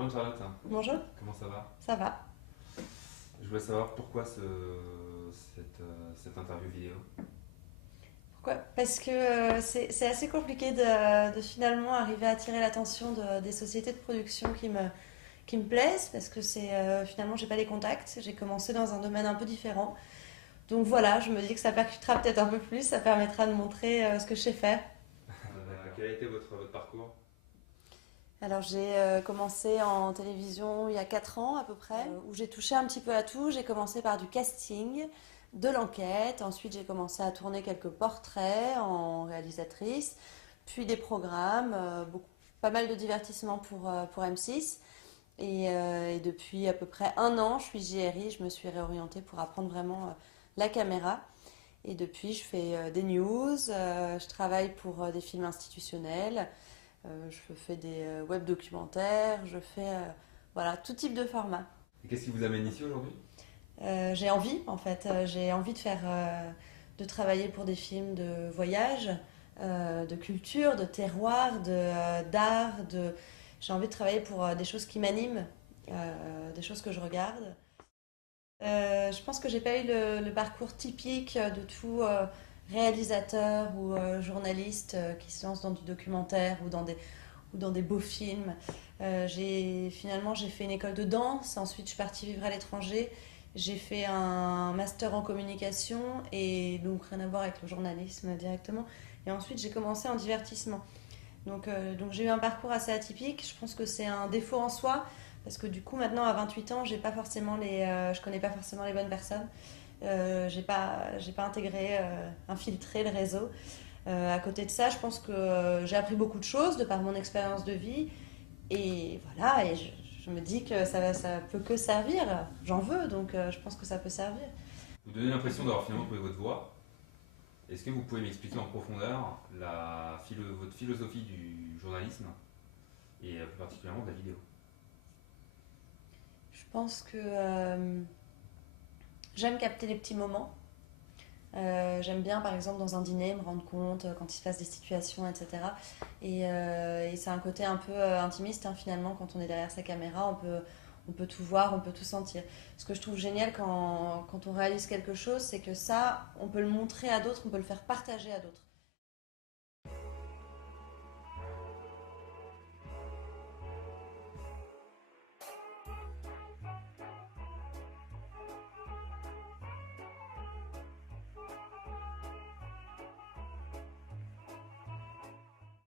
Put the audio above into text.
Bonjour Charlotte, Bonjour, comment ça va? ça va. Je voulais savoir pourquoi cette interview vidéo. Pourquoi? Parce que c'est assez compliqué de finalement arriver à attirer l'attention des sociétés de production qui me plaisent, parce que finalement j'ai pas les contacts, j'ai commencé dans un domaine un peu différent. Donc voilà, je me dis que ça percutera peut-être un peu plus, ça permettra de montrer ce que je sais faire. Quel a été votre parcours? Alors j'ai commencé en télévision il y a 4 ans à peu près, où j'ai touché un petit peu à tout. J'ai commencé par du casting, de l'enquête, ensuite j'ai commencé à tourner quelques portraits en réalisatrice, puis des programmes, pas mal de divertissements pour M6. Et depuis à peu près un an, je suis JRI, je me suis réorientée pour apprendre vraiment la caméra. Et depuis, je fais des news, je travaille pour des films institutionnels. Je fais des web documentaires, je fais voilà, tout type de format. Et qu'est-ce qui vous amène ici aujourd'hui? J'ai envie en fait, j'ai envie de de travailler pour des films de voyage, de culture, de terroir, d'art, j'ai envie de travailler pour des choses qui m'animent, des choses que je regarde. Je pense que j'ai pas eu le parcours typique de tout réalisateur ou journaliste qui se lance dans du documentaire ou dans des beaux films. Finalement, j'ai fait une école de danse, ensuite je suis partie vivre à l'étranger. J'ai fait un master en communication et donc rien à voir avec le journalisme directement. Et ensuite, j'ai commencé en divertissement. Donc j'ai eu un parcours assez atypique. Je pense que c'est un défaut en soi parce que du coup maintenant à 28 ans, je connais pas forcément les bonnes personnes. J'ai pas intégré, infiltré le réseau. À côté de ça, je pense que j'ai appris beaucoup de choses de par mon expérience de vie. Et voilà, je me dis que ça peut que servir. J'en veux, donc je pense que ça peut servir. Vous donnez l'impression d'avoir finalement trouvé votre voie. Est-ce que vous pouvez m'expliquer en profondeur votre philosophie du journalisme et plus particulièrement de la vidéo? Je pense que j'aime capter les petits moments. J'aime bien, par exemple, dans un dîner, me rendre compte quand il se passe des situations, etc. Et c'est un côté un peu intimiste, hein, finalement, quand on est derrière sa caméra, on peut tout voir, on peut tout sentir. Ce que je trouve génial quand on réalise quelque chose, c'est que ça, on peut le montrer à d'autres, on peut le faire partager à d'autres.